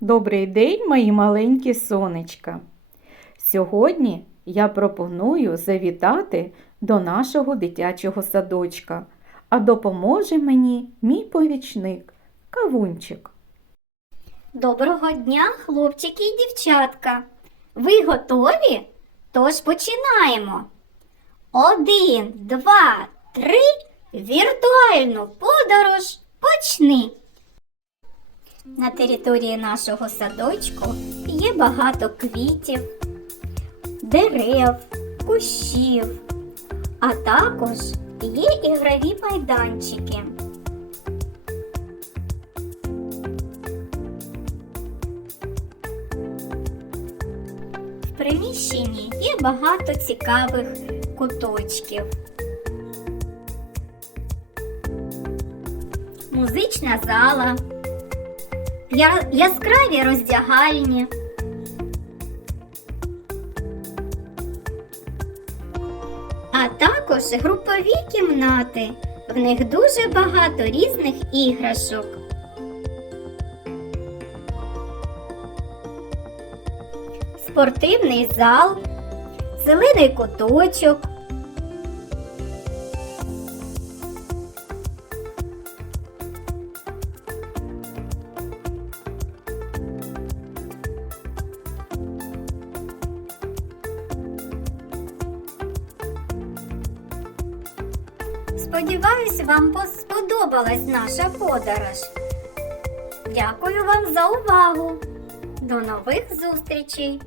Добрий день, мої маленькі сонечка. Сьогодні я пропоную завітати до нашого дитячого садочка, а допоможе мені мій помічник Кавунчик. Доброго дня, хлопчики і дівчатка. Ви готові? Тож починаємо. Один, два, три. Віртуальну подорож почни. На території нашого садочку є багато квітів, дерев, кущів, а також є ігрові майданчики. В приміщенні є багато цікавих куточків. Музична зала, я- яскраві роздягальні. А також групові кімнати. В них дуже багато різних іграшок. спортивний зал, зелений куточок. Сподіваюсь, вам сподобалась наша подорож. Дякую вам за увагу. До нових зустрічей!